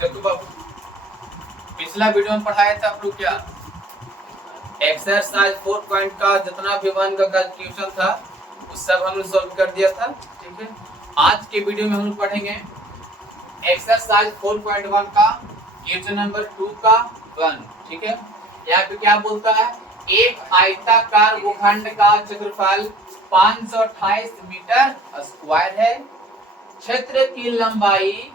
देखो बाबू, पिछला वीडियो में पढ़ाया था आप लोग क्या एक्सरसाइज 4 पॉइंट का जितना भी वन का क्वेश्चन था वो सब हमने सॉल्व कर दिया था। ठीक है, आज के वीडियो में हम लोग पढ़ेंगे एक्सरसाइज 4.1 का क्वेश्चन नंबर 2 का 1। ठीक है, यहाँ पे क्या बोलता है, एक आयताकार भूखंड का क्षेत्रफल 528 मीटर स्क्वायर है। क्षेत्र की लंबाई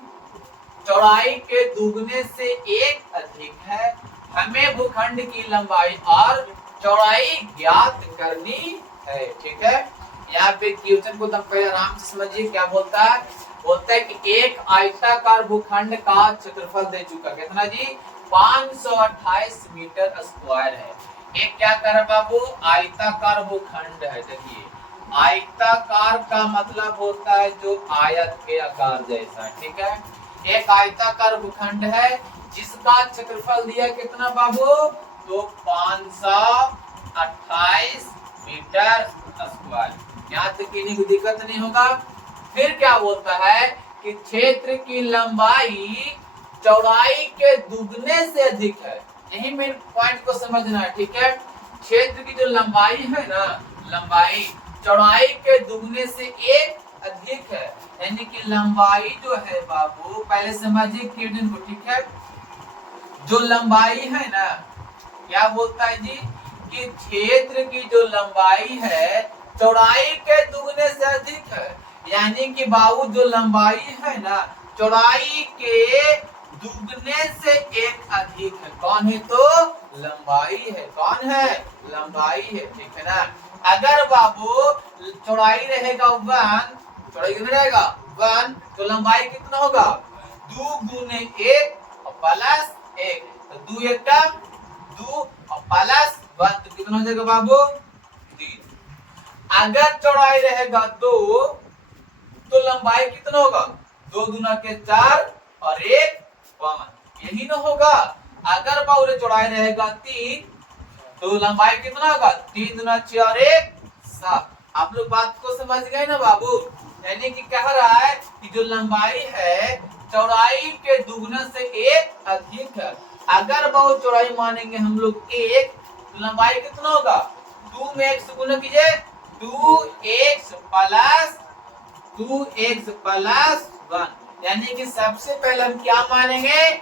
चौड़ाई के दुगने से एक अधिक है। हमें भूखंड की लंबाई और चौड़ाई ज्ञात करनी है। ठीक है, यहाँ पे क्वेश्चन को पहले आराम से समझिए। क्या बोलता है, बोलता है कि एक आयताकार भूखंड का क्षेत्रफल दे चुका, कितना जी, 528 मीटर स्क्वायर है। एक क्या कर रहा बाबू, आयताकार भूखंड है। देखिए, आयताकार का मतलब होता है जो आयत के आकार जैसा। ठीक है, एक आयताकार भूखंड है जिसका क्षेत्रफल दिया कितना बाबू, तो 528 मीटर स्क्वायर। यहाँ तक किसी को दिक्कत नहीं होगा। फिर क्या बोलता है कि क्षेत्र की लंबाई चौड़ाई के दुगने से अधिक है। यही मेन पॉइंट को समझना है। ठीक है, क्षेत्र की जो लंबाई है ना, लंबाई चौड़ाई के दुगने से एक अधिक है, यानी कि लंबाई जो है बाबू, पहले समझिए क्वेश्चन को। ठीक है, जो लंबाई है ना, क्या बोलता है जी, कि क्षेत्र की जो लंबाई है चौड़ाई के दुगने से अधिक है, यानी कि बाबू जो लंबाई है ना चौड़ाई के दुगने से एक अधिक है। कौन है, तो लंबाई है। कौन है, लंबाई है। ठीक है ना, अगर बाबू चौड़ाई रहेगा 1, चौड़ाई कितना रहेगा 1, तो लंबाई कितना होगा, 2 गुने 1 प्लस 1, तो 2 1 2 और प्लस 1, तो कितना हो जाएगा बाबू, 3। अगर चौड़ाई रहेगा 2 तो लंबाई कितना होगा, 2 दूना के 4 और 1 5, यही ना होगा। अगर बाबू चौड़ाई रहेगा 3 तो लंबाई कितना होगा, 3 दूना 6 और 1 7। आप लोग बात को समझ गए ना बाबू, यानी कि कह रहा है कि जो लंबाई है चौड़ाई के दुगने से एक अधिक है। अगर बहुत चौड़ाई मानेंगे हम लोग 1, तो लंबाई कितना होगा, 2 में 1 से गुना कीजिए, 2x प्लस 1, यानी कि सबसे पहले हम क्या मानेंगे,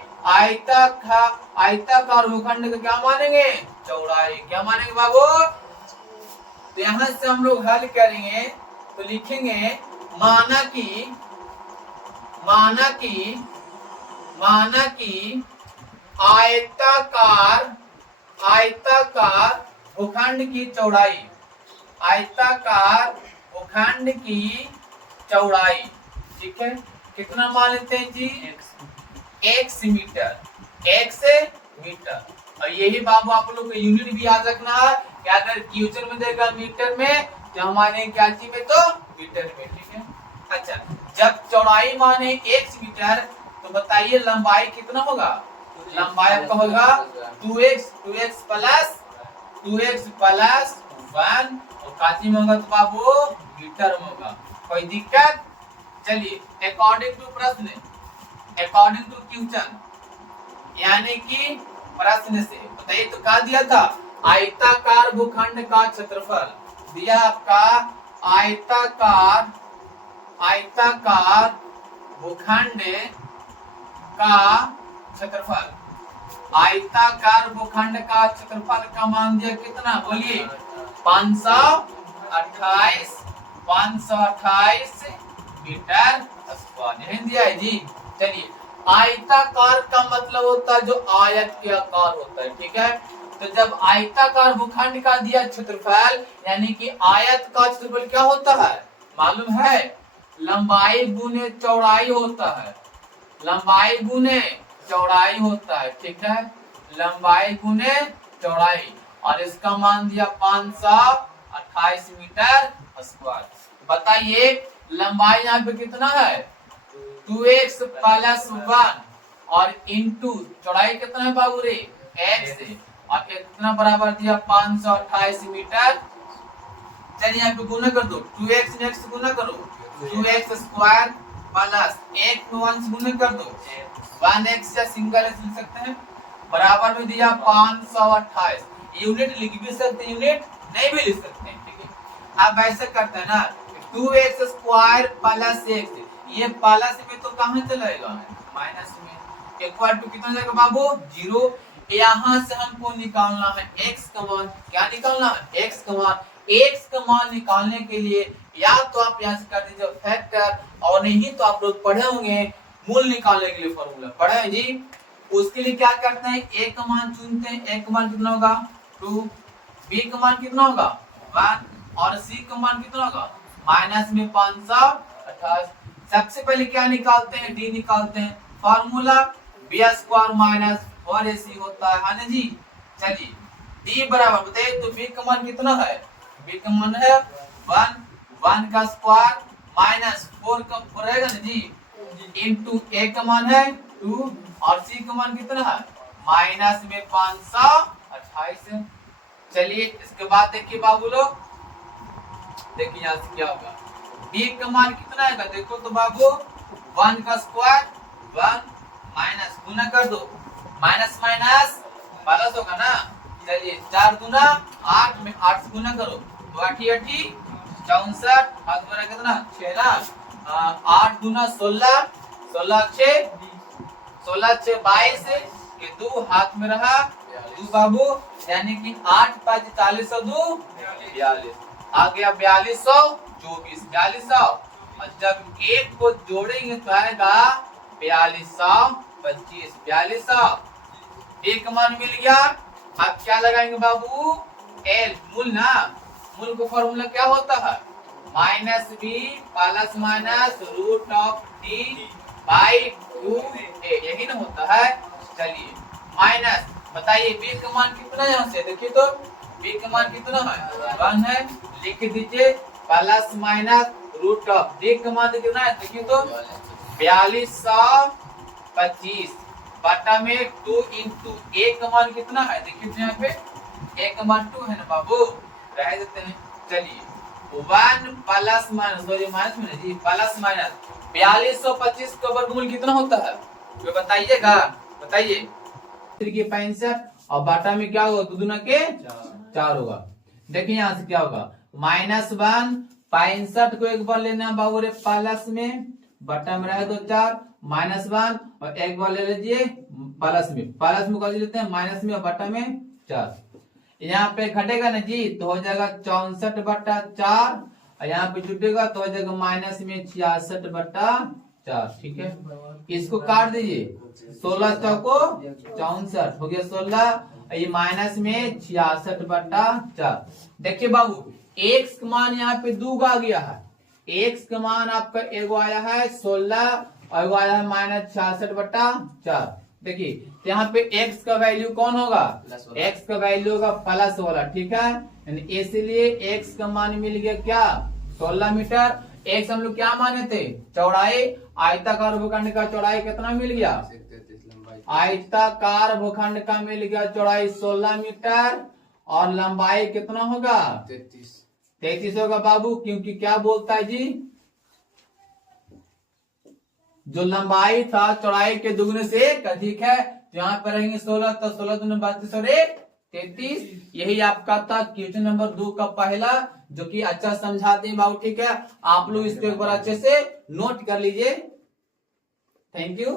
आयताकार भूखंड का क्या मानेंगे, चौड़ाई। क्या मानेंगे बाबू, तो यहां से हम लोग हल करेंगे तो लिखेंगे माना कि आयताकार भूखंड की चौड़ाई, आयताकार भूखंड की चौड़ाई, ठीक है, कितना मान लेते हैं जी, x मीटर, x मीटर। और यही बाबू आप लोग को यूनिट भी याद रखना है कि अगर क्वेश्चन में देगा मीटर में तो हम माने क्या चीज में, तो मीटर में। ठीक है, अच्छा, जब चौड़ाई माने x मीटर तो बताइए लंबाई कितना होगा, लंबाई आपका होगा 2x प्लस 1, और काची में होगा तो बाबू मीटर में होगा। कोई दिक्कत, चलिए अकॉर्डिंग टू प्रश्न, अकॉर्डिंग टू क्वेश्चन, यानी कि प्रश्न से बताइए तो क्या दिया था, आयताकार भूखंड का क्षेत्रफल दिया आपका, आयताकार भूखंड का क्षेत्रफल, आयताकार भूखंड का क्षेत्रफल का मान दिया कितना, बोलिए 528 मीटर स्क्वायर, यही दिया है जी। चलिए, आयताकार का मतलब होता है जो आयत के आकार होता है। ठीक है, तो जब आयताकार भूखंड का दिया क्षेत्रफल, यानी कि आयत का क्षेत्रफल क्या होता है, मालूम है, लंबाई गुने चौड़ाई होता है, लंबाई गुने चौड़ाई होता है। ठीक है, लंबाई गुने चौड़ाई, और इसका मान दिया 528 मीटर स्क्वायर। बताइए लंबाई यहाँ पे कितना है, 2x प्लस 1, और इंटू चौड़ाई कितना है बाबू रे, x, और कितना बराबर दिया 528 मीटर। चलिए यहाँ पे गुना कर दो, 2x ने x गुना करो, 2x स्क्वायर प्लस एक में 1 से गुणा कर दो 1x या सिंगल x लिख सकते हैं बराबर में दिया 528 यूनिट लिख भी सकते हैं यूनिट नहीं भी लिख सकते हैं ठीक है। अब ऐसे करते हैं ना 2x स्क्वायर प्लस x ये प्लस में तो कहां चलेगा माइनस में इक्वल टू कितना जाएगा बाबू 0 यहाँ से हमको निकालना है x का मान क्या निकालना है x का मान x का मान निकालने के लिए या तो आप यहाँ से कर दीजिए फैक्टर और नहीं तो आप लोग पढ़े होंगे मूल निकालने के लिए फॉर्मूला पढ़े हैं जी। उसके लिए क्या करते हैं a का मान चुनते हैं a का मान कितना होगा 2 b का मान कितना होगा 1 और c का मान कितना होगा माइनस में 528 सबसे पहले क्या निकालते हैं d निकालते हैं formula b square minus 4ac होता है ना जी। चलिए d बराबर बताइए तो b का मान कितना है b का मान है 1 का स्क्वायर माइनस 4 का रहेगा ना जी इनटू a का मान है 2 और c का मान कितना है माइनस में 528 है। चलिए इसके बाद देखिए बाबू लोग देखिए यहाँ से क्या होगा b का मान कितना आएगा देखो तो बाबू 1 का स्क्वायर 1 माइनस गुना कर दो माइनस माइनस प्लस होगा ना। चलिए 4 गुना 8 में 8 से गुना करो तो 8 64 हाथ में कितना 6 ना 8 गुना 16 16 6 22 के 2 हाथ में रहा 2 बाबू यानी कि 8 5 40 और 2 42 आ गया 4224 4200 और जब एक को जोड़ेंगे तो आएगा 4225 4200 एक मान मिल गया। अब क्या लगाएंगे बाबू एल मूल ना मूल को फॉर्मूला क्या होता है minus b plus minus root of d by 2a यही ना होता है। चलिए माइनस बताइए बी का मान कितना यहाँ से देखिए तो बी का मान कितना है 1 है लिख दीजिए plus minus root of d का मान कितना है देखिए तो 4225 बटा में 2 इंटू a का मान कितना है देखिए तो यहाँ पे a का मान 2 है ना बाबू रह देते हैं। चलिए 1 प्लस माइनस सॉरी माइनस में जी प्लस माइनस 4225 का वर्गमूल कितना होता है तो बताइएगा बताइए 65 और बाटा में क्या होगा दुना के 4 होगा। देखिए यहाँ से क्या होगा -1 65 को एक बार लेना बाबू रे प्लस में बटा में रहे 2 4 -1 और एक बार ले लीजिए प्लस में कर लेते हैं माइनस में और बटा में 4 यहाँ पे घटेगा ना जी तो हो जाएगा 64 बटा 4 और यहाँ पे जुटेगा तो हो जाएगा माइनस में 66 बटा 4 ठीक है। इसको काट दीजिए 16 चौको 64 हो गया 16 ये माइनस में 66 बटा 4। देखिए बाबू x का मान यहाँ पे 2 आ गया है x का मान आपका एगो आया है 16 और एगो आया है माइनस 66 बटा 4। देखिए यहाँ पे x का वैल्यू कौन होगा x का वैल्यू होगा प्लस वाला ठीक है इसलिए x का मान मिल गया क्या 16 मीटर। x हम लोग क्या माने थे चौड़ाई आयताकार भूखंड का चौड़ाई कितना मिल गया आयताकार भूखंड का मिल गया चौड़ाई 16 मीटर और लंबाई कितना होगा 33 होगा बाबू क्योंकि क्या बोलता है जी जो लंबाई था चौड़ाई के दुगने से अधिक है तो यहाँ पर रहेंगे 16 तो 16 दूनी 32 और 33 यही आपका था क्वेश्चन नंबर 2 का पहला जो कि अच्छा समझाते हैं बाबू ठीक है। आप लोग इसको एक बार अच्छे से नोट कर लीजिए। Thank you.